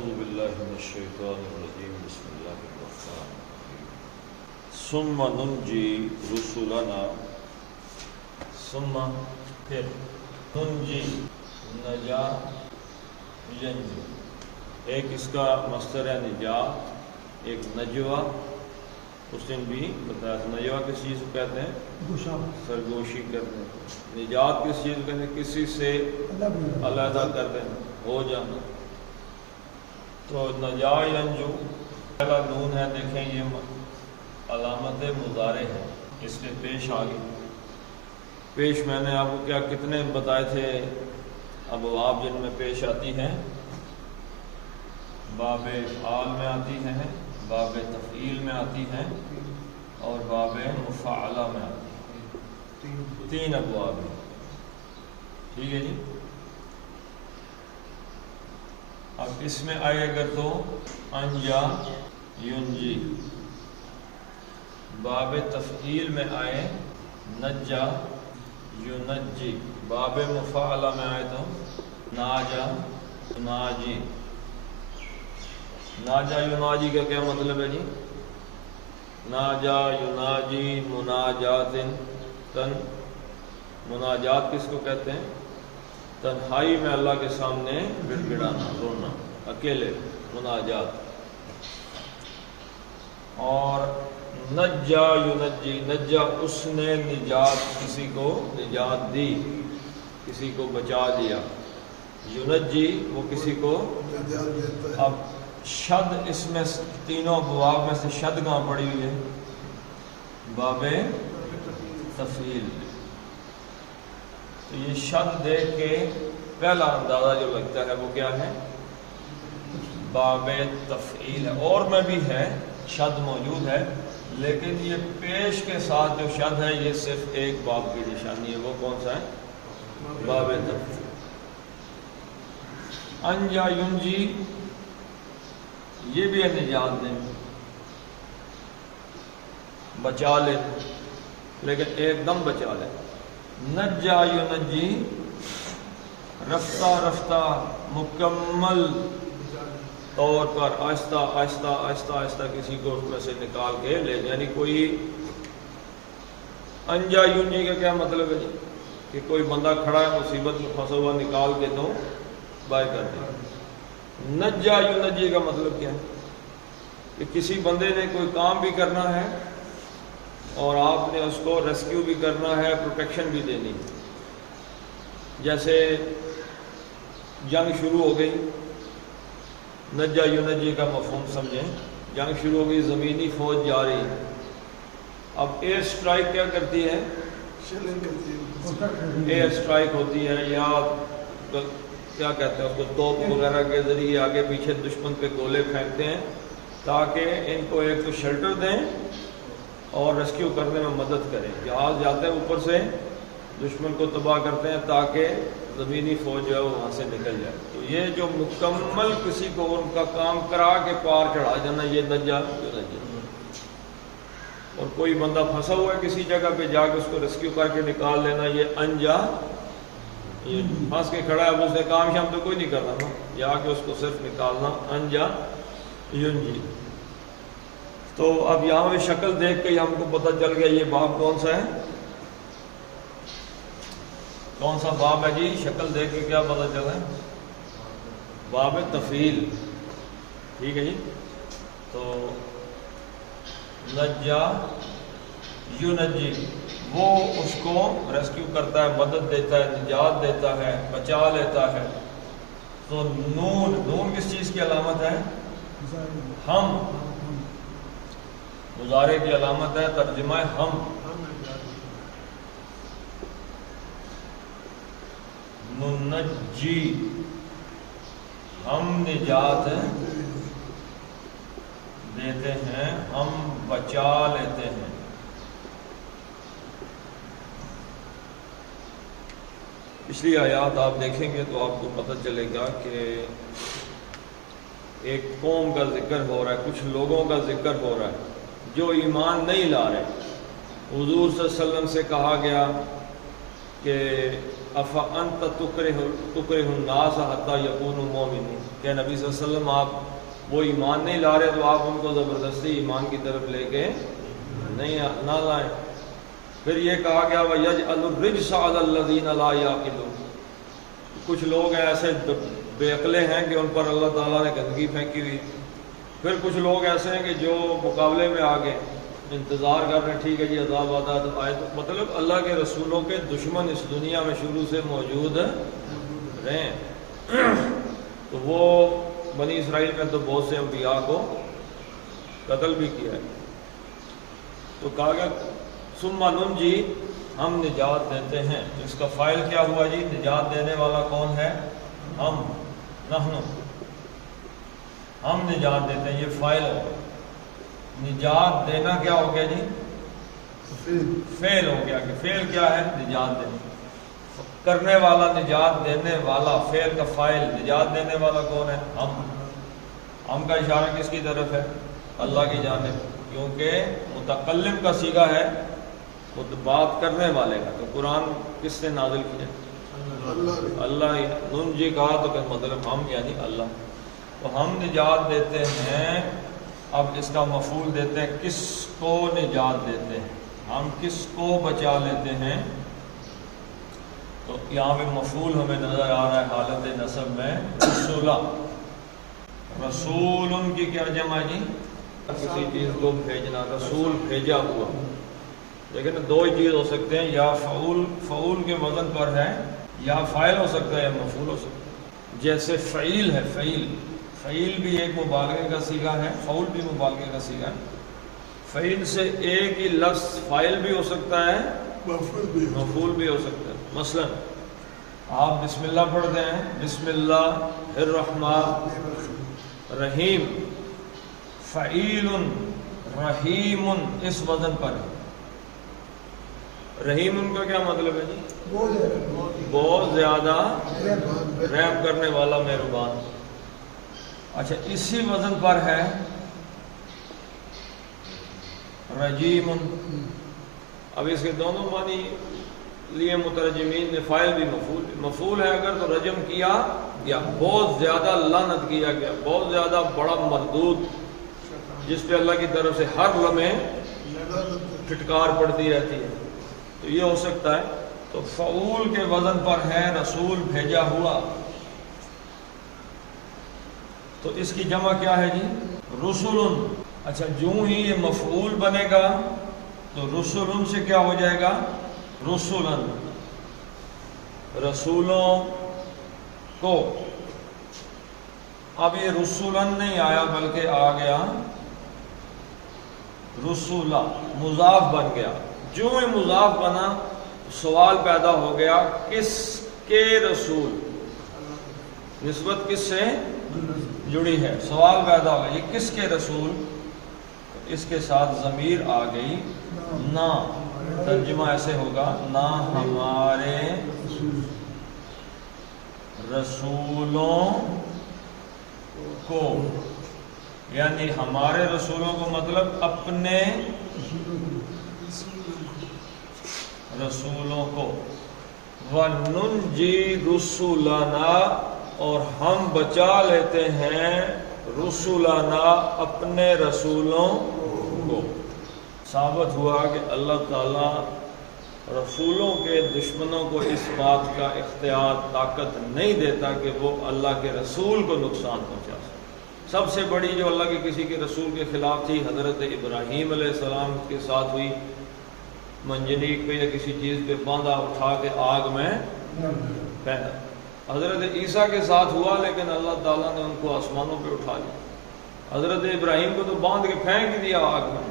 اعوذ باللہ من الشیطان الرجیم بسم اللہ الرحمن الرحیم ثم ننجی رسلنا ثم پھر ننجی نجا ینجو ایک اس کا مصدر ہے نجات ایک نجوہ اس دن بھی بتایا تھا نجوہ کس چیز کو کہتے ہیں سرگوشی کرنے نجات کس چیز کو کہتے ہیں کسی سے علیحدہ کر دینا ہو جانا تو نجا ینجو پہلا نون ہے دیکھیں یہ علامت مضارع ہے اس میں پیش آ گئی پیش میں نے آپ کو کیا کتنے بتائے تھے اب آپ جن میں پیش آتی ہیں باب فعال میں آتی ہیں باب تفعیل میں آتی ہیں اور باب مفعلہ میں آتی ہیں تین ابواب ہیں ٹھیک ہے جی اب اس میں آئے اگر تو انجا ینجی باب تفعیل میں آئے نجا ینجی باب مفعلہ میں آئے تو ناجا ناجی ناجا یناجی کا کیا مطلب ہے جی ناجا یناجی مناجات تن مناجات کس کو کہتے ہیں تنہائی میں اللہ کے سامنے گڑ گڑانا رونا اکیلے مناجات اور نجا ینجی نجا اس نے نجات کسی کو نجات دی کسی کو بچا دیا ینجی وہ کسی کو اب شد اس میں تینوں ابواب میں سے شد کہاں پڑی ہوئی ہے باب تفعیل تو یہ شد دیکھ کے پہلا اندازہ جو لگتا ہے وہ کیا ہے باب تفعیل ہے اور میں بھی ہے شد موجود ہے لیکن یہ پیش کے ساتھ جو شد ہے یہ صرف ایک باب کی نشانی ہے وہ کون سا ہے باب تفعیل انجا ینجی یہ بھی ہے نجات دیں بچا لے لیکن ایک دم بچا لے نجا ینجی رفتہ رفتہ مکمل طور پر آہستہ آہستہ آہستہ آہستہ کسی کو اس میں سے نکال کے لے یعنی کوئی انجا ینجی کا کیا مطلب ہے جی کہ کوئی بندہ کھڑا ہے مصیبت میں پھنسا ہوا نکال کے تو باہر کر دے نجا ینجی کا مطلب کیا ہے کہ کسی بندے نے کوئی کام بھی کرنا ہے اور آپ نے اس کو ریسکیو بھی کرنا ہے پروٹیکشن بھی دینی جیسے جنگ شروع ہو گئی نجا ینجی کا مفہوم سمجھیں جنگ شروع ہو گئی زمینی فوج جا رہی اب ایئر سٹرائک کیا کرتی ہے ایئر سٹرائک ہوتی ہے یا کیا کہتے ہیں اس کو توپ وغیرہ کے ذریعے آگے پیچھے دشمن پہ گولے پھینکتے ہیں تاکہ ان کو ایک تو شیلٹر دیں اور ریسکیو کرنے میں مدد کریں جہاز جاتے ہیں اوپر سے دشمن کو تباہ کرتے ہیں تاکہ زمینی فوج جو ہے وہ وہاں سے نکل جائے تو یہ جو مکمل کسی کو ان کا کام کرا کے پار چڑھا جانا یہ نجا ینجی اور کوئی بندہ پھنسا ہوا ہے کسی جگہ پہ جا کے اس کو ریسکیو کر کے نکال لینا یہ انجا پھنس کے کھڑا ہے اب اس نے کام شام تو کوئی نہیں کرنا نا جا کے اس کو صرف نکالنا انجا ینجی تو اب یہاں پہ شکل دیکھ کے ہم کو پتہ چل گیا یہ باب کون سا ہے کون سا باب ہے جی شکل دیکھ کے کیا پتہ چلا ہے باب تفعیل ٹھیک ہے جی تو نجا ینجی وہ اس کو ریسکیو کرتا ہے مدد دیتا ہے نجات دیتا ہے بچا لیتا ہے تو نون کس چیز کی علامت ہے ہم مضارع کی علامت ہے ترجمہ ہم ننجی ہم نجات دیتے ہیں ہم بچا لیتے ہیں پچھلی آیات آپ دیکھیں گے تو آپ کو پتہ چلے گا کہ ایک قوم کا ذکر ہو رہا ہے کچھ لوگوں کا ذکر ہو رہا ہے جو ایمان نہیں لا رہے حضور صلی اللہ علیہ وسلم سے کہا گیا کہ افا انت تکرہ الناس حتی یکونوا مؤمنین، کہ نبی صلی اللہ علیہ وسلم آپ وہ ایمان نہیں لا رہے تو آپ ان کو زبردستی ایمان کی طرف لے کے نہ لائیں۔ پھر یہ کہا گیا وَيَجْعَلُ الرِّجْسَ عَلَى الَّذِينَ لَا يَعْقِلُونَ، کچھ لوگ ایسے بے عقلے ہیں کہ ان پر اللہ تعالیٰ نے گندگی پھینکی ہوئی۔ پھر کچھ لوگ ایسے ہیں کہ جو مقابلے میں آگے انتظار کر رہے ہیں، ٹھیک ہے جی عذاب آتا ہے تو آئے، تو مطلب اللہ کے رسولوں کے دشمن اس دنیا میں شروع سے موجود رہے ہیں۔ تو وہ بنی اسرائیل میں تو بہت سے انبیاء کو قتل بھی کیا ہے۔ تو کہا گیا ثم ننجی، ہم نجات دیتے ہیں۔ اس کا فاعل کیا ہوا جی؟ نجات دینے والا کون ہے؟ ہم، نحن، ہم نجات دیتے ہیں، یہ فاعل ہو گیا۔ نجات دینا کیا ہو گیا جی؟ فعل ہو گیا، کہ فعل کیا ہے؟ نجات دینا، کرنے والا نجات دینے والا، فعل کا فاعل، نجات دینے والا کون ہے؟ ہم کا اشارہ کس کی طرف ہے؟ اللہ کی جانب، کیونکہ متکلم کا صیغہ ہے وہ بات کرنے والے کا۔ تو قرآن کس نے نازل کیا؟ اللہ ہی۔ ننجی کہا تو کہ مطلب ہم یعنی اللہ، تو ہم نجات دیتے ہیں۔ اب اس کا مفعول دیتے ہیں، کس کو نجات دیتے ہیں، ہم کس کو بچا لیتے ہیں۔ تو یہاں پہ مفعول ہمیں نظر آ رہا ہے حالت نصب میں، رسولہ، رسول ان کی کیا جمع جی؟ کسی چیز کو بھیجنا، رسول بھیجا ہوا۔ لیکن دو ہی چیز ہو سکتے ہیں، یا فعول کے وزن پر ہے، یا فاعل ہو سکتا ہے یا مفعول ہو سکتا ہے۔ جیسے فعیل ہے، فعیل بھی ایک مبالغے کا صیغہ ہے، فعول بھی مبالغے کا صیغہ ہے۔ فعیل سے ایک ہی لفظ فاعل بھی ہو سکتا ہے، مفعول بھی ہو سکتا ہے۔ مثلا آپ بسم اللہ پڑھتے ہیں، بسم اللہ الرحمن الرحیم، فعیل رحیم اس وزن پر ہے۔ رحیم ان کا کیا مطلب ہے جی؟ بہت زیادہ رحم کرنے والا، مہربان۔ اچھا اسی وزن پر ہے رجیم۔ اب اس کے دونوں معنی لیے مترجمین نے، فاعل بھی مفعول ہے اگر تو رجم کیا گیا، بہت زیادہ لعنت کیا گیا، بہت زیادہ بڑا مردود، جس پہ اللہ کی طرف سے ہر لمحے پھٹکار پڑتی رہتی ہے، تو یہ ہو سکتا ہے۔ تو فعول کے وزن پر ہے رسول بھیجا ہوا، تو اس کی جمع کیا ہے جی؟ رسولن۔ اچھا جو ہی یہ مفعول بنے گا تو رسولن سے کیا ہو جائے گا؟ رسولن، رسولوں کو۔ اب یہ رسولن نہیں آیا بلکہ آ گیا رسولہ، مضاف بن گیا۔ جو ہی مضاف بنا سوال پیدا ہو گیا، کس کے رسول، نسبت کس سے جڑی ہے، سوال پیدا ہو گیا یہ کس کے رسول، اس کے ساتھ ضمیر آ گئی نہ، ترجمہ ایسے ہوگا نہ ہمارے رسولوں کو، یعنی ہمارے رسولوں کو مطلب اپنے رسولوں کو۔ وَنُنْجِي رُسُلَنَا، اور ہم بچا لیتے ہیں رسولنا، اپنے رسولوں کو۔ ثابت ہوا کہ اللہ تعالیٰ رسولوں کے دشمنوں کو اس بات کا اختیار، طاقت نہیں دیتا کہ وہ اللہ کے رسول کو نقصان پہنچا سکے۔ سب سے بڑی جو اللہ کے کسی کے رسول کے خلاف تھی، حضرت ابراہیم علیہ السلام کے ساتھ ہوئی، منجنیق پہ یا کسی چیز پہ باندھا، اٹھا کے آگ میں پھینکا۔ حضرت عیسیٰ کے ساتھ ہوا لیکن اللہ تعالیٰ نے ان کو آسمانوں پہ اٹھا لیا۔ حضرت ابراہیم کو تو باندھ کے پھینک دیا آگ میں،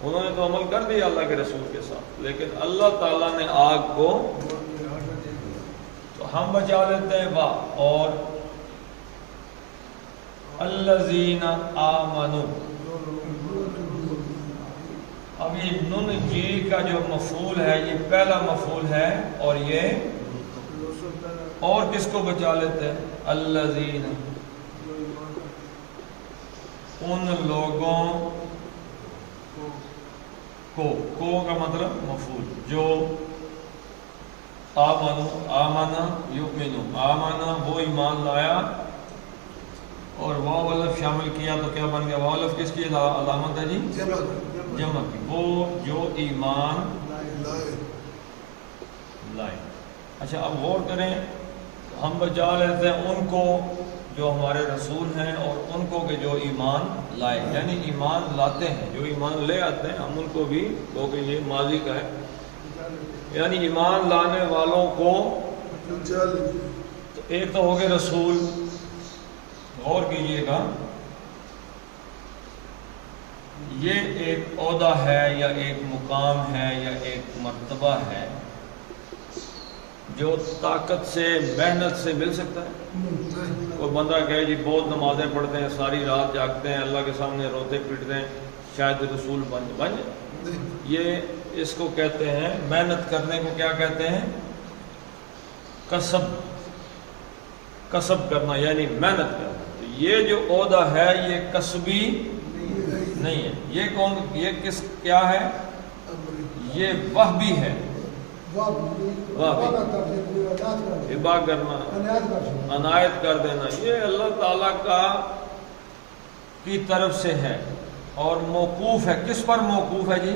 انہوں نے تو عمل کر دیا اللہ کے رسول کے ساتھ، لیکن اللہ تعالیٰ نے آگ کو، تو ہم بچا لیتے ہیں۔ واہ، اور الذین آمنوا، اب یہ نون جی کا جو مفعول ہے یہ پہلا مفعول ہے، اور یہ اور کس کو بچا لیتے ہیں؟ الذین، ان لوگوں کو کا مطلب مفعول، جو آمنا یؤمنو، آمنا وہ ایمان لایا، اور واو الف شامل کیا تو کیا بن گیا؟ واو الف کس کی علامت ہے جی؟ جمع کی، وہ جو ایمان لائے۔ اچھا اب غور کریں، ہم بچا لیتے ہیں ان کو جو ہمارے رسول ہیں اور ان کو کہ جو ایمان لائے، یعنی ایمان لاتے ہیں، جو ایمان لے آتے ہیں ہم ان کو بھی، وہ کہ یہ ماضی کا ہے، یعنی ایمان لانے والوں کو۔ تو ایک تو ہو گئے رسول، غور کیجئے گا، یہ ایک عہدہ ہے یا ایک مقام ہے یا ایک مرتبہ ہے جو طاقت سے محنت سے مل سکتا ہے؟ کوئی بندہ کہے جی بہت نمازیں پڑھتے ہیں، ساری رات جاگتے ہیں، اللہ کے سامنے روتے پیٹتے ہیں، شاید رسول بن جائے؟ یہ اس کو کہتے ہیں محنت کرنے کو، کیا کہتے ہیں؟ کسب کرنا، یعنی محنت کرنا۔ تو یہ جو عہدہ ہے یہ کسبی نہیں ہے، یہ کیا ہے؟ یہ وہبی ہے، ابا کرنا، عنایت کر دینا، یہ اللہ تعالیٰ کی طرف سے ہے اور موقوف ہے۔ کس پر موقوف ہے جی؟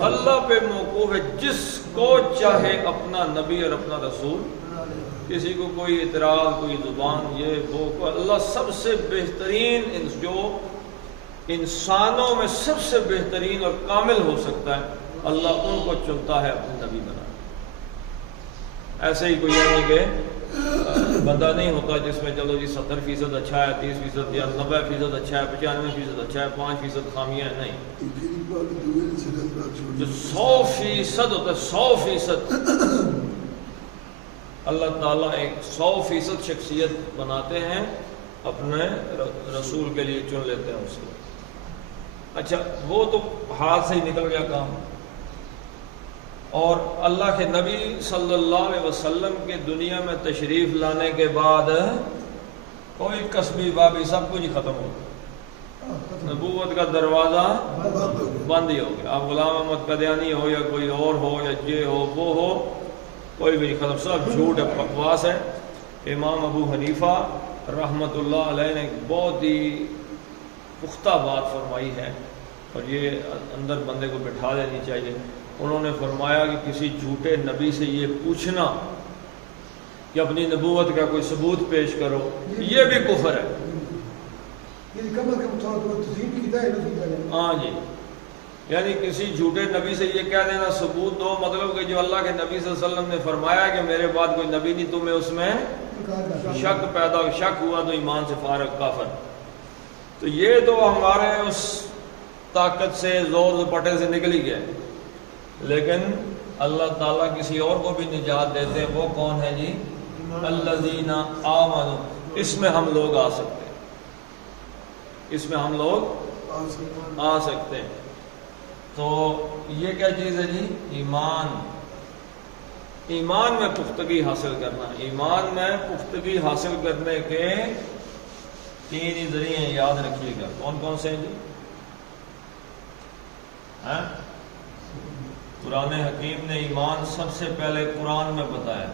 اللہ پہ موقوف ہے، جس کو چاہے اپنا نبی اور اپنا رسول، کسی کو کوئی اعتراض، کوئی زبان، یہ وہ، اللہ سب سے بہترین، جو انسانوں میں سب سے بہترین اور کامل ہو سکتا ہے، اللہ ان کو چنتا ہے اپنے نبی بنا۔ ایسے ہی کوئی یعنی کہ بندہ نہیں ہوتا جس میں چلو جی 70% اچھا ہے، 30% یا 90% اچھا ہے، 95% اچھا ہے، 5% خامیاں ہیں، نہیں۔ جو 100% ہوتا ہے، 100% اللہ تعالیٰ ایک 100% شخصیت بناتے ہیں، اپنے رسول کے لیے چن لیتے ہیں اس کو۔ اچھا وہ تو ہاتھ سے ہی نکل گیا کام، اور اللہ کے نبی صلی اللہ علیہ وسلم کے دنیا میں تشریف لانے کے بعد کوئی کسبی بابی سب کچھ ختم ہو گیا، نبوت کا دروازہ بند ہی ہو گیا۔ آپ غلام احمد قادیانی ہو یا کوئی اور ہو یا یہ ہو وہ ہو، کوئی بھی نہیں ختم، سب جھوٹ ہے، بکواس ہے۔ امام ابو حنیفہ رحمۃ اللہ علیہ نے ایک بہت ہی پختہ بات فرمائی ہے، اور یہ اندر بندے کو بٹھا لینی چاہیے۔ انہوں نے فرمایا کہ کسی جھوٹے نبی سے یہ پوچھنا کہ اپنی نبوت کا کوئی ثبوت پیش کرو، یہ بھی کفر ہے۔ ہاں جی، یعنی کسی جھوٹے نبی سے یہ کہہ دینا ثبوت دو، مطلب کہ جو اللہ کے نبی صلی اللہ علیہ وسلم نے فرمایا کہ میرے بعد کوئی نبی نہیں، تمہیں اس میں شک ہوا تو ایمان سے فارغ، کافر۔ تو یہ تو ہمارے اس طاقت سے، زور زپٹے سے نکل ہی گیا، لیکن اللہ تعالیٰ کسی اور کو بھی نجات دیتے ہیں۔ وہ کون ہے جی؟ الذین آمنوا۔ اس میں ہم لوگ آ سکتے ہیں، اس میں ہم لوگ آ سکتے ہیں۔ تو یہ کیا چیز ہے جی؟ ایمان۔ ایمان میں پختگی حاصل کرنا۔ ایمان میں پختگی حاصل کرنے کے 3 ہی ذریعے ہیں، یاد رکھیے گا۔ کون کون سے ہیں جی؟ قرآن حکیم نے ایمان سب سے پہلے قرآن میں بتایا۔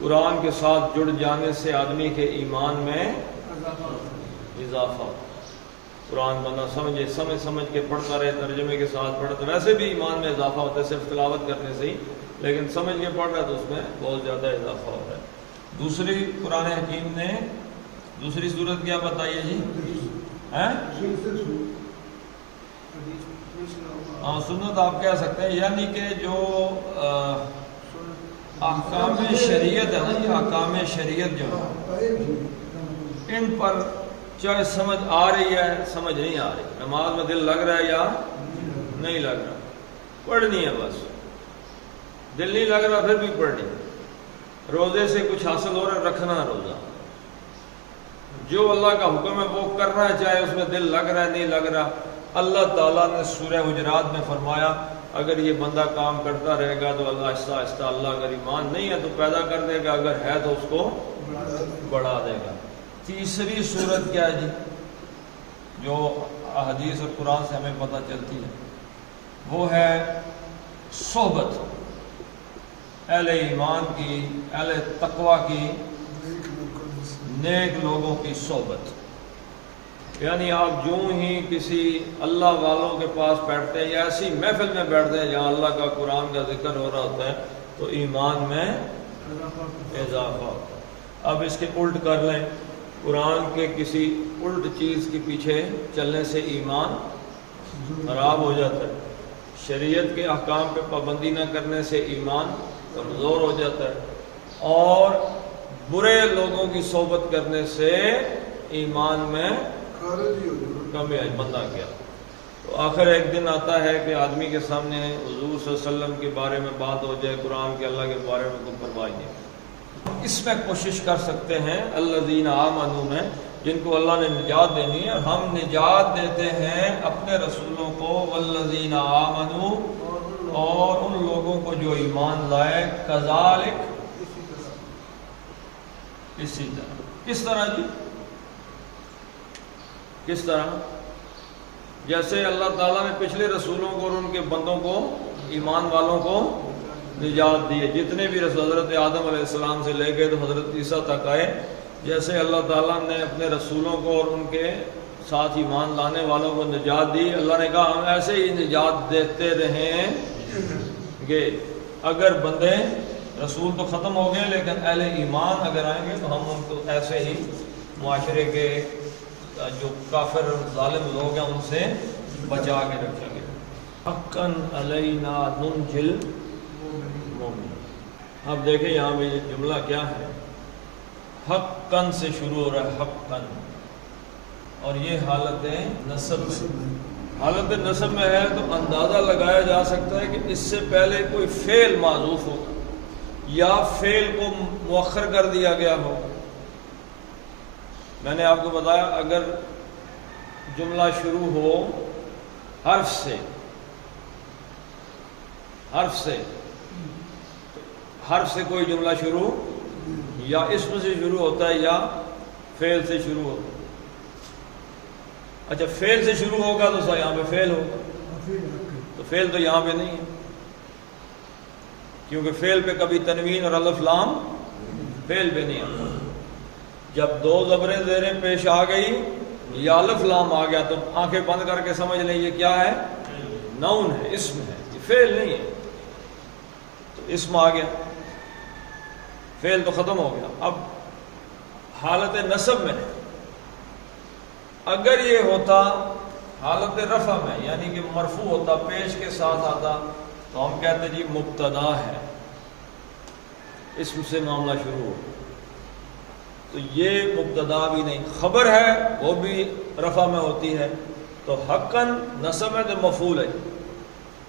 قرآن کے ساتھ جڑ جانے سے آدمی کے ایمان میں اضافہ۔ قرآن بندہ سمجھ کے پڑھتا رہے، ترجمے کے ساتھ پڑھتا، ویسے بھی ایمان میں اضافہ ہوتا ہے صرف تلاوت کرنے سے ہی، لیکن سمجھ کے پڑھ رہا ہے تو اس میں بہت زیادہ اضافہ ہوتا ہے۔ دوسری قرآن حکیم نے دوسری صورت کیا بتائی ہے جی؟ سنت آپ کہہ سکتے ہیں، یعنی کہ جو احکام شریعت ہے نا، یہ احکام شریعت جو ہے ان پر چاہے سمجھ آ رہی ہے، سمجھ نہیں آ رہی، نماز میں دل لگ رہا ہے یا نہیں لگ رہا، پڑھنی ہے بس، دل نہیں لگ رہا پھر بھی پڑھنی، روزے سے کچھ حاصل ہو رہا ہے رکھنا روزہ، جو اللہ کا حکم ہے وہ کرنا ہے، چاہے اس میں دل لگ رہا ہے نہیں لگ رہا۔ اللہ تعالیٰ نے سورہ حجرات میں فرمایا اگر یہ بندہ کام کرتا رہے گا تو اللہ آہستہ آہستہ، اللہ اگر ایمان نہیں ہے تو پیدا کر دے گا، اگر ہے تو اس کو بڑھا دے گا۔ تیسری صورت کیا ہے جی جو حدیث اور قرآن سے ہمیں پتہ چلتی ہے؟ وہ ہے صحبت، اہل ایمان کی، اہل تقوی کی، نیک لوگوں کی صحبت. یعنی آپ جو ہی کسی اللہ والوں کے پاس بیٹھتے ہیں یا ایسی محفل میں بیٹھتے ہیں جہاں اللہ کا قرآن کا ذکر ہو رہا ہوتا ہے تو ایمان میں اضافہ ہوتا ہے. اب اس کے الٹ کر لیں، قرآن کے کسی الٹ چیز کے پیچھے چلنے سے ایمان خراب ہو جاتا ہے، شریعت کے احکام پہ پابندی نہ کرنے سے ایمان کمزور ہو جاتا ہے، اور برے لوگوں کی صحبت کرنے سے ایمان میں کمی آئی، بندہ کیا. تو آخر ایک دن آتا ہے کہ آدمی کے سامنے حضور صلی اللہ علیہ وسلم کے بارے میں بات ہو جائے، قرآن کے اللہ کے بارے میں کوئی پرواہ نہیں. اس میں کوشش کر سکتے ہیں الذین آمنوا میں، جن کو اللہ نے نجات دینی ہے، ہم نجات دیتے ہیں اپنے رسولوں کو، والذین آمنوا، اور ان لوگوں کو جو ایمان لائے، کذالک، اسی طرح. کس طرح جی؟ کس طرح؟ جیسے اللہ تعالیٰ نے پچھلے رسولوں کو اور ان کے بندوں کو، ایمان والوں کو نجات دی ہے. جتنے بھی رسول حضرت آدم علیہ السلام سے لے کے تو حضرت عیسیٰ تک آئے، جیسے اللہ تعالیٰ نے اپنے رسولوں کو اور ان کے ساتھ ایمان لانے والوں کو نجات دی، اللہ نے کہا ہم ایسے ہی نجات دیتے رہیں گے. اگر بندے رسول تو ختم ہو گئے لیکن اہل ایمان اگر آئیں گے تو ہم ان کو ایسے ہی معاشرے کے جو کافر ظالم لوگ ہیں ان سے بچا کے رکھیں گے. حقاً علینا ننجل مومن. اب دیکھیں یہاں پہ یہ جملہ کیا ہے، حقاً سے شروع ہو رہا ہے، حقاً، اور یہ حالت نصب میں. حالت نصب میں ہے تو اندازہ لگایا جا سکتا ہے کہ اس سے پہلے کوئی فعل معذوف ہو یا فعل کو مؤخر کر دیا گیا ہو. میں نے آپ کو بتایا اگر جملہ شروع ہو حرف سے، حرف سے کوئی جملہ شروع یا اسم سے شروع ہوتا ہے یا فعل سے شروع ہوتا ہے. اچھا فعل سے شروع ہوگا تو یہاں پہ فعل ہوگا، تو فعل تو یہاں پہ نہیں ہے کیونکہ فعل پہ کبھی تنوین اور الف لام فعل پہ نہیں آتا. جب دو زبریں زیریں پیش آ گئی یا الف لام آ گیا تو آنکھیں بند کر کے سمجھ لیں یہ کیا ہے، نون ہے، اسم ہے، یہ فعل نہیں ہے. تو اسم آ گیا، فعل تو ختم ہو گیا. اب حالت نصب میں اگر یہ ہوتا حالت رفع میں، یعنی کہ مرفوع ہوتا، پیش کے ساتھ آتا، تو ہم کہتے جی مبتدا ہے، اسم سے معاملہ شروع ہو. تو یہ مبتدا بھی نہیں، خبر ہے وہ بھی رفع میں ہوتی ہے. تو حقاً نصب ہے تو مفعول ہے.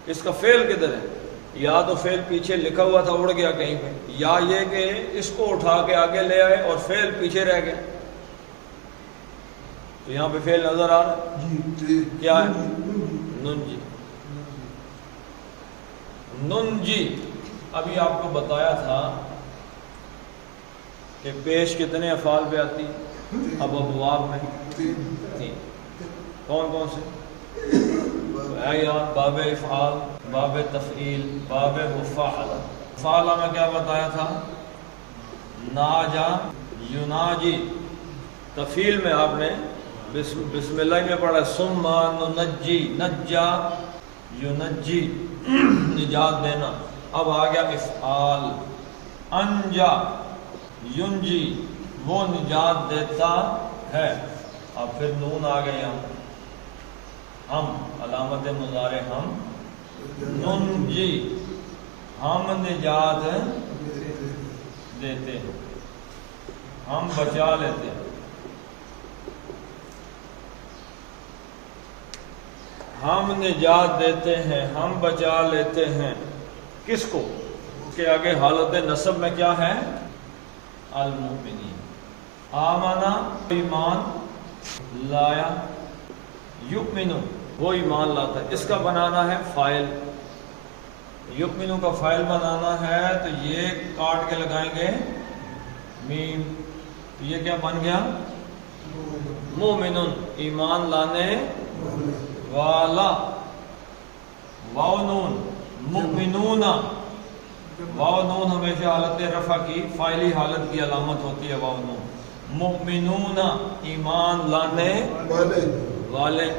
اس کا فعل کدھر ہے؟ یا تو فعل پیچھے لکھا ہوا تھا اڑ گیا کہیں پہ، یا یہ کہ اس کو اٹھا کے آگے لے آئے اور فعل پیچھے رہ گیا. تو یہاں پہ فعل نظر آ رہا ہے کیا ہے؟ ننجی. ننجی ابھی آپ کو بتایا تھا کہ پیش کتنے افعال پہ آتی؟ اب ابواب میں تین. کون کون سے؟ باب افعال، باب تفعیل، باب مفاعلہ. مفاعلہ میں کیا بتایا تھا؟ ناجا یناجی. تفعیل میں آپ نے بسم اللہ میں پڑھا ثم ننجی، نجا ینجی، نجات دینا. اب آ گیا افعال، انجا ینجی، وہ نجات دیتا ہے. اب پھر نون آ گئے ہم علامت مضارع ہم، ننجی ہم نجات دیتے ہیں، ہم بچا لیتے ہیں. ہم نجات دیتے ہیں، ہم بچا لیتے ہیں. کس کو؟ کہ آگے حالت نصب میں کیا ہے؟ المؤمنین. آمنا ایمان لایا، یؤمنو وہ ایمان لاتا ہے. اس کا بنانا ہے فاعل. یؤمنو کا فاعل بنانا ہے تو یہ کاٹ کے لگائیں گے میم. یہ کیا بن گیا؟ مومنون، ایمان لانے والا. واو نون مؤمنون، واو نون ہمیشہ حالت رفع کی فاعلی حالت کی علامت ہوتی ہے واو نون. مؤمنون ایمان لانے والے.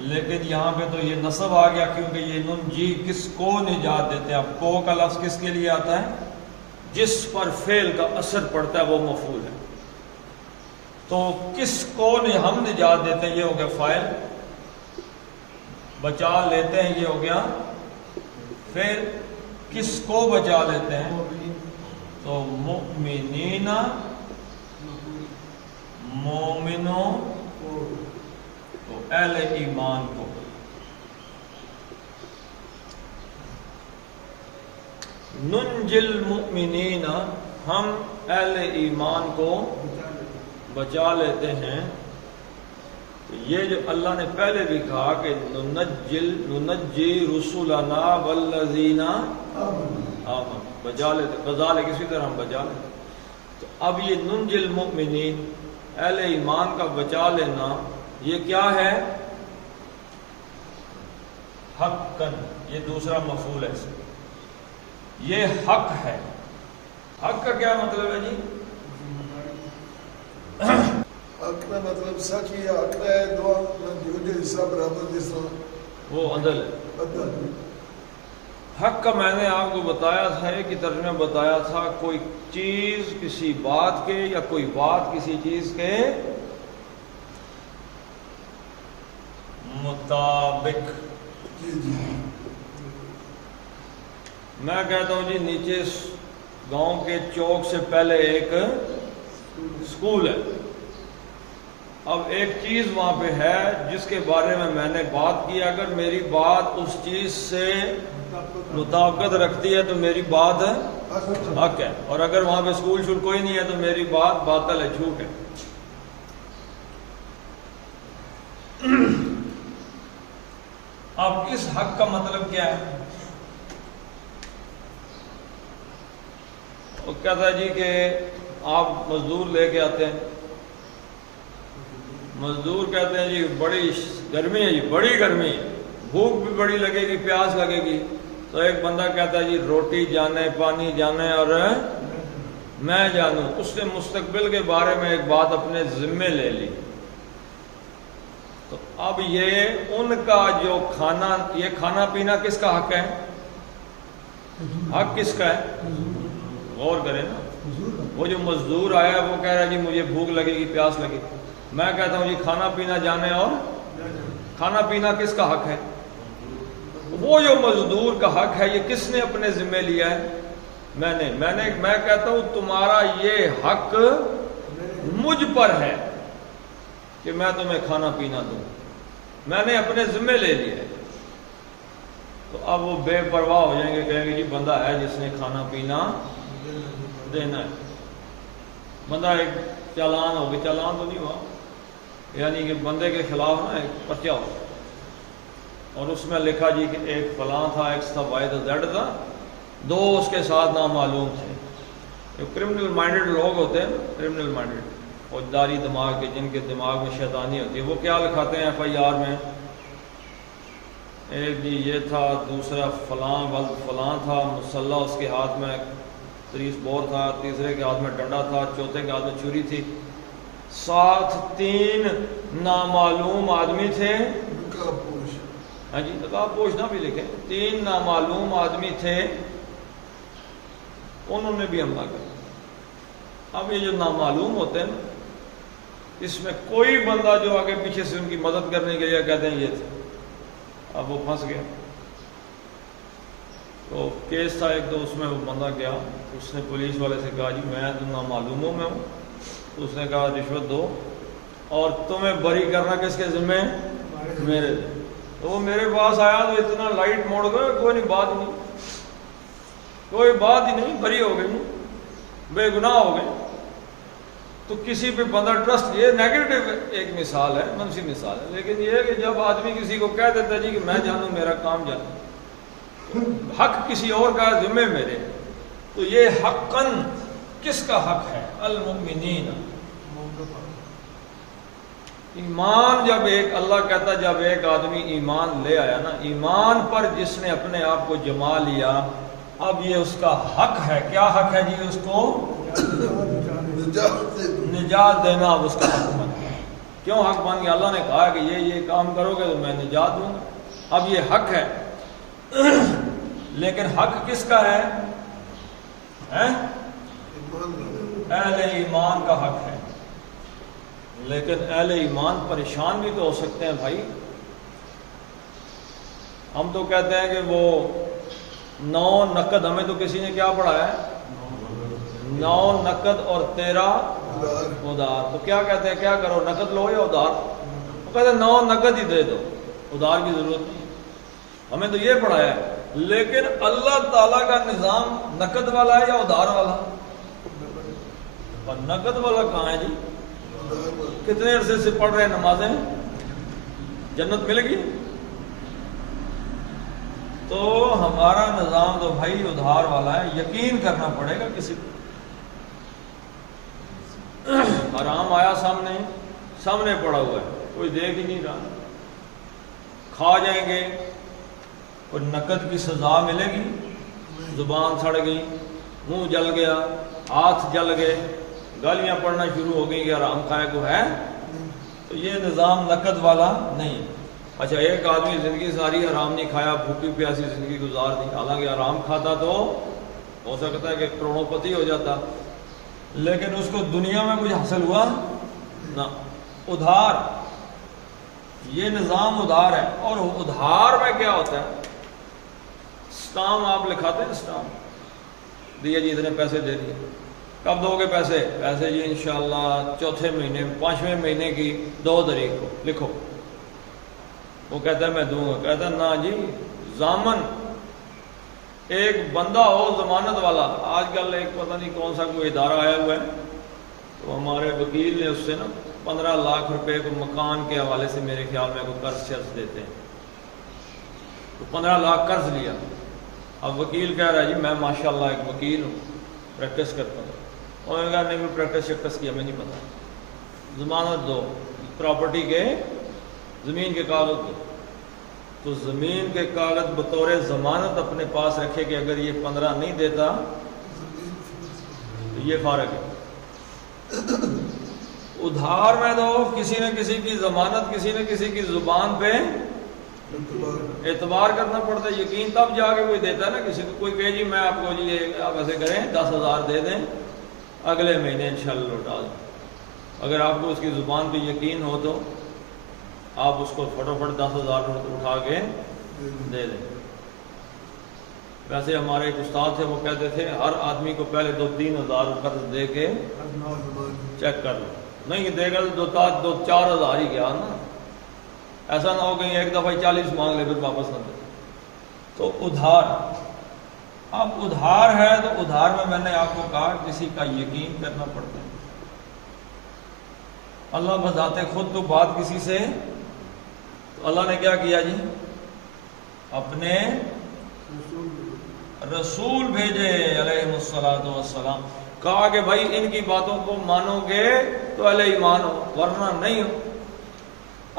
لیکن یہاں پہ تو یہ نصب آ گیا کیونکہ یہ نون جی کس کو نجات دیتے ہیں. اب کو کا لفظ کس کے لیے آتا ہے؟ جس پر فعل کا اثر پڑتا ہے وہ مفعول ہے. تو کس کو ہم نجات دیتے ہیں یہ ہو گیا فاعل، بچا لیتے ہیں یہ ہو گیا. پھر کس کو بچا لیتے ہیں؟ تو مؤمنین، مومنوں، تو اہل ایمان کو. ننجل المؤمنین، ہم اہل ایمان کو بچا لیتے ہیں. یہ جو اللہ نے پہلے بھی کہا کہ ننجی رسولنا والذین آمنوا، بچا لیتے، بذالک اسی طرح ہم بچا لیتے. تو اب یہ ننجل المؤمنین، اہل ایمان کا بچا لینا، یہ کیا ہے؟ حقاً، یہ دوسرا مفعول ہے. یہ حق ہے. حق کا کیا مطلب ہے جی؟ حق کا مطلب سچ ہی حق ہے. دعا جو حصہ برابر جس طرح وہ عدل ہے. حق کا میں نے آپ کو بتایا تھا کہ ترجمہ بتایا تھا کوئی چیز کسی بات کے یا کوئی بات کسی چیز کے مطابق. میں کہتا ہوں جی نیچے گاؤں کے چوک سے پہلے ایک اسکول ہے. اب ایک چیز وہاں پہ ہے جس کے بارے میں نے بات کی. اگر میری بات اس چیز سے مطابقت رکھتی ہے تو میری بات حق ہے، اور اگر وہاں پہ اسکول شول کوئی نہیں ہے تو میری بات باطل ہے، جھوٹ ہے. اب اس حق کا مطلب کیا ہے؟ وہ کہتا ہے جی کہ آپ مزدور لے کے آتے ہیں. مزدور کہتے ہیں جی بڑی گرمی ہے، جی بڑی گرمی ہے، بھوک بھی بڑی لگے گی، پیاس لگے گی. تو ایک بندہ کہتا ہے جی روٹی جانے، پانی جانے اور میں جانوں. اس نے مستقبل کے بارے میں ایک بات اپنے ذمے لے لی. تو اب یہ ان کا جو کھانا، یہ کھانا پینا کس کا حق ہے؟ حق کس کا ہے؟ غور کریں نا. وہ جو مزدور آیا وہ کہہ رہا ہے جی مجھے بھوک لگے گی، پیاس لگے گی. میں کہتا ہوں جی کھانا پینا جانے، اور کھانا پینا کس کا حق ہے؟ وہ جو مزدور کا حق ہے یہ کس نے اپنے ذمہ لیا ہے؟ میں کہتا ہوں تمہارا یہ حق مجھ پر ہے کہ میں تمہیں کھانا پینا دوں، میں نے اپنے ذمہ لے لیا ہے. تو اب وہ بے پرواہ ہو جائیں گے، کہیں گے جی بندہ ہے جس نے کھانا پینا دینا ہے. بندہ ایک چالان ہو گیا، چالان تو نہیں ہوا، یعنی کہ بندے کے خلاف نا ایک پرچہ ہو اور اس میں لکھا جی کہ ایک فلاں تھا، ایکس تھا، وائی تھا، زیڈ تھا، دو اس کے ساتھ نامعلوم تھے. جو کرمنل مائنڈڈ لوگ ہوتے ہیں، کرمنل مائنڈڈ فوجداری دماغ کے، جن کے دماغ میں شیطانی ہوتی ہے، وہ کیا لکھاتے ہیں ایف آئی آر میں؟ ایک جی یہ تھا، دوسرا فلاں ولد فلاں تھا، مسلح اس کے ہاتھ میں 30 بور تھا، تیسرے کے ہاتھ میں ڈنڈا تھا، چوتھے کے ہاتھ میں چھری تھی، ساتھ 3 نامعلوم آدمی تھے. ہاں جی نقاب پوش نہ بھی لکھیں. 3 نامعلوم آدمی تھے، انہوں نے بھی حملہ کیا. اب یہ جو نامعلوم ہوتے ہیں اس میں کوئی بندہ جو آگے پیچھے سے ان کی مدد کرنے کے لیے کہتے ہیں یہ تھے. اب وہ پھنس گیا. تو کیس تھا ایک، تو اس میں وہ بندہ گیا، اس نے پولیس والے سے کہا جی میں تو نامعلوموں میں ہوں. تو اس نے کہا رشوت دو، اور تمہیں بری کرنا کس کے ذمہ؟ میرے. تو وہ میرے پاس آیا تو اتنا لائٹ موڑ گیا، کوئی نہیں، بات نہیں، کوئی بات ہی نہیں، بری ہو گئی، بے گناہ ہو گئے. تو کسی پہ بندہ ٹرسٹ، یہ نیگیٹو ایک مثال ہے، منفی مثال ہے. لیکن یہ ہے کہ جب آدمی کسی کو کہہ دیتا ہے جی کہ میں جانوں، میرا کام جانوں، حق کسی اور کا ذمہ میرے، تو یہ حقاً کس کا حق ہے؟ المؤمنین. ایمان جب ایک اللہ کہتا ہے جب ایک آدمی ایمان لے آیا نا، ایمان پر جس نے اپنے آپ کو جما لیا، اب یہ اس کا حق ہے. کیا حق ہے جی؟ اس کو نجات دینا اب اس کا حق بن گیا. کیوں حق بن گیا؟ اللہ نے کہا کہ یہ کام کرو گے تو میں نجات دوں گا. اب یہ حق ہے. لیکن حق کس کا ہے؟ اہل ایمان کا حق ہے. لیکن اہل ایمان پریشان بھی تو ہو سکتے ہیں بھائی. ہم تو کہتے ہیں کہ وہ 9 نقد، ہمیں تو کسی نے کیا پڑھایا ہے؟ 9 نقد اور 13 ادھار. تو کیا کہتے ہیں؟ کیا کرو، نقد لو یا ادھار؟ وہ کہتے ہیں 9 نقد ہی دے دو، ادھار کی ضرورت نہیں. ہمیں تو یہ پڑھایا ہے. لیکن اللہ تعالیٰ کا نظام نقد والا ہے یا ادھار والا؟ اور نقد والا کہاں ہے جی؟ کتنے عرصے سے پڑھ رہے ہیں نمازیں، جنت ملے گی؟ تو ہمارا نظام تو بھائی ادھار والا ہے. یقین کرنا پڑے گا کسی کو. حرام آیا سامنے پڑا ہوا ہے، کوئی دیکھ ہی نہیں رہا. کھا جائیں گے، کوئی نقد کی سزا ملے گی؟ زبان سڑ گئی، منہ جل گیا، ہاتھ جل گئے، گالیاں پڑنا شروع ہو گئی کہ حرام کھائے کو ہے. تو یہ نظام نقد والا نہیں. اچھا، ایک آدمی زندگی ساری حرام نہیں کھایا، بھوکی پیاسی زندگی گزار دی، حالانکہ حرام کھاتا تو ہو سکتا ہے کہ کروڑوں پتی ہو جاتا، لیکن اس کو دنیا میں کچھ حاصل ہوا نہ. ادھار، یہ نظام ادھار ہے. اور ادھار میں کیا ہوتا ہے؟ اسٹام آپ لکھاتے ہیں، اسٹام دیا جی اتنے پیسے دے دیے. کب دو گے پیسے جی انشاءاللہ چوتھے مہینے 5ویں مہینے کی 2 تاریخ کو لکھو. وہ کہتا ہے میں دوں گا. کہتا ہے نا جی، ضامن ایک بندہ ہو ضمانت والا. آج کل ایک پتہ نہیں کون سا کوئی ادارہ آیا ہوا ہے، تو ہمارے وکیل نے اس سے نا 15 لاکھ روپے کو مکان کے حوالے سے میرے خیال میں کوئی قرض شرض دیتے ہیں. تو 15 لاکھ قرض لیا. اب وکیل کہہ رہا ہے جی میں ماشاءاللہ ایک وکیل ہوں، پریکٹس کرتا ہوں. انہوں نے کہا نہیں، پریکٹس شکٹس کی ہمیں نہیں پتا، ضمانت دو، پراپرٹی کے زمین کے کاغذ دو. تو زمین کے کاغذ بطور ضمانت اپنے پاس رکھے کہ اگر یہ 15 نہیں دیتا تو یہ فارغ ہے. ادھار میں تو کسی نہ کسی کی ضمانت، کسی نہ کسی کی زبان پہ اعتبار کرنا پڑتا ہے. یقین تب جا کے کوئی دیتا ہے نا. کسی کو کوئی کہے جی میں آپ کو جی آپ ایسے کریں 10,000 دے دیں، اگلے مہینے انشاءاللہ لوٹا دیں. اگر آپ کو اس کی زبان پہ یقین ہو تو آپ اس کو فٹافٹ 10,000 اٹھا کے دے دیں. ویسے ہمارے ایک استاد تھے، وہ کہتے تھے ہر آدمی کو پہلے 2-3 ہزار قرض دے کے چیک کر لو. نہیں دے گا تو 2-4 ہزار ہی گیا نا. ایسا نہ ہو کہ ایک دفعہ 40 مانگ لے پھر واپس نہ دے. تو ادھار، اب ادھار ہے تو ادھار میں نے آپ کو کہا کسی کا یقین کرنا پڑتا ہے. اللہ بذات خود تو بات کسی سے، تو اللہ نے کیا کیا جی؟ اپنے رسول بھیجے علیہ الصلوۃ والسلام. کہا کہ بھائی ان کی باتوں کو مانو گے تو اہل ایمان ہو، ورنہ نہیں ہو.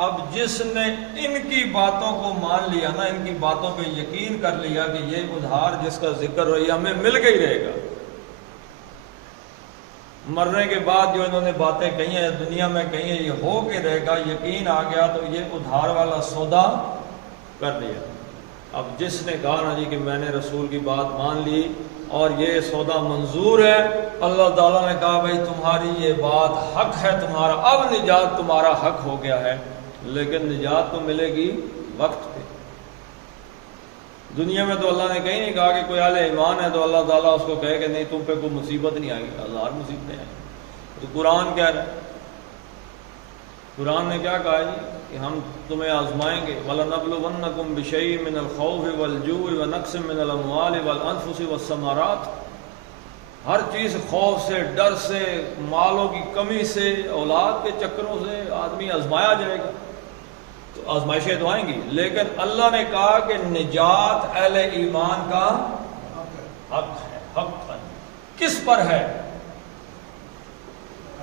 اب جس نے ان کی باتوں کو مان لیا نا، ان کی باتوں پہ یقین کر لیا کہ یہ ادھار جس کا ذکر ہو یہ ہمیں مل کے ہی رہے گا، مرنے کے بعد جو انہوں نے باتیں کہی ہیں دنیا میں کہی ہیں یہ ہو کے رہے گا، یقین آ گیا تو یہ ادھار والا سودا کر لیا. اب جس نے کہا نا جی کہ میں نے رسول کی بات مان لی اور یہ سودا منظور ہے، اللہ تعالیٰ نے کہا بھائی تمہاری یہ بات حق ہے، تمہارا اب نجات تمہارا حق ہو گیا ہے. لیکن نجات تو ملے گی وقت پہ. دنیا میں تو اللہ نے کہیں نہیں کہا کہ کوئی اہل ایمان ہے تو اللہ تعالیٰ اس کو کہے کہ نہیں تم پہ کوئی مصیبت نہیں آئے گی. 1000 مصیبتیں ہیں. تو قرآن کہہ رہا ہے، قرآن نے کیا کہا جی کہ ہم تمہیں آزمائیں گے. وَلَنَبْلُوَنَّكُمْ بِشَيْءٍ مِّنَ الْخَوْفِ وَالْجُوعِ وَنَقْصٍ مِّنَ الْأَمْوَالِ وَالْأَنفُسِ وَالثَّمَرَاتِ. ہر چیز خوف سے، ڈر سے، مالوں کی کمی سے، اولاد کے چکروں سے آدمی آزمایا جائے گا. تو آزمائشیں تو آئیں گی، لیکن اللہ نے کہا کہ نجات اہل ایمان کا حق ہے. حق کس پر ہے؟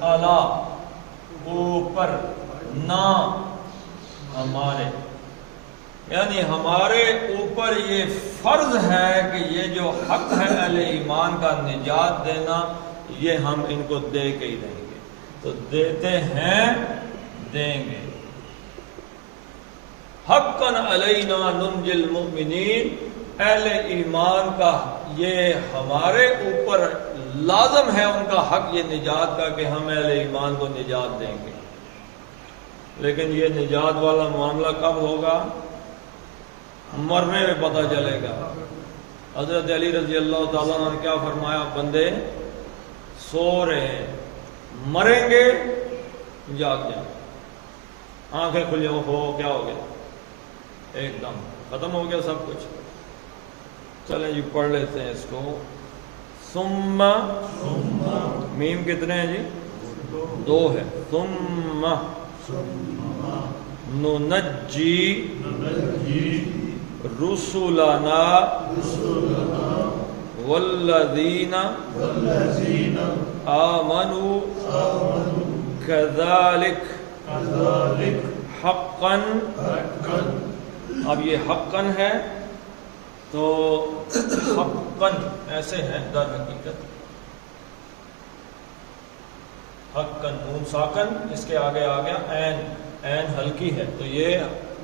اعلیٰ، اوپر. نہ ہمارے، یعنی ہمارے اوپر یہ فرض ہے کہ یہ جو حق ہے اہل ایمان کا نجات دینا، یہ ہم ان کو دے کے ہی دیں گے، تو دیتے ہیں، دیں گے۔ حقاً علینا ننجی المؤمنین، اہل ایمان کا یہ ہمارے اوپر لازم ہے، ان کا حق یہ نجات کا کہ ہم اہل ایمان کو نجات دیں گے۔ لیکن یہ نجات والا معاملہ کب ہوگا؟ مرنے میں پتہ چلے گا۔ حضرت علی رضی اللہ تعالیٰ عنہ نے کیا فرمایا؟ بندے سو رہے ہیں، مریں گے، جاگ جائیں، آنکھیں کھلی ہو، کیا ہو گیا؟ ایک دم ختم ہو گیا سب کچھ۔ چلیں جی پڑھ لیتے ہیں اس کو۔ ثم، میم کتنے ہیں جی؟ دو ہے۔ ثم ننجی رسلنا والذین آمنوا کذالک حقا، اب یہ حقا ہے تو حقا ایسے ہیں در حقیقت، حقا نون ساکن، اس کے آگے آ گیا عین ہلکی ہے، تو یہ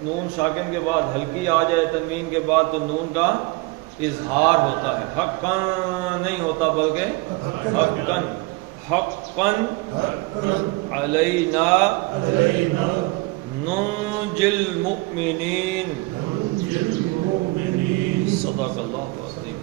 نون ساکن کے بعد ہلکی آ جائے تنوین کے بعد تو نون کا اظہار ہوتا ہے، حقا نہیں ہوتا بلکہ حقا۔ حقا علینا ننجی المؤمنین، صدق اللہ العظیم۔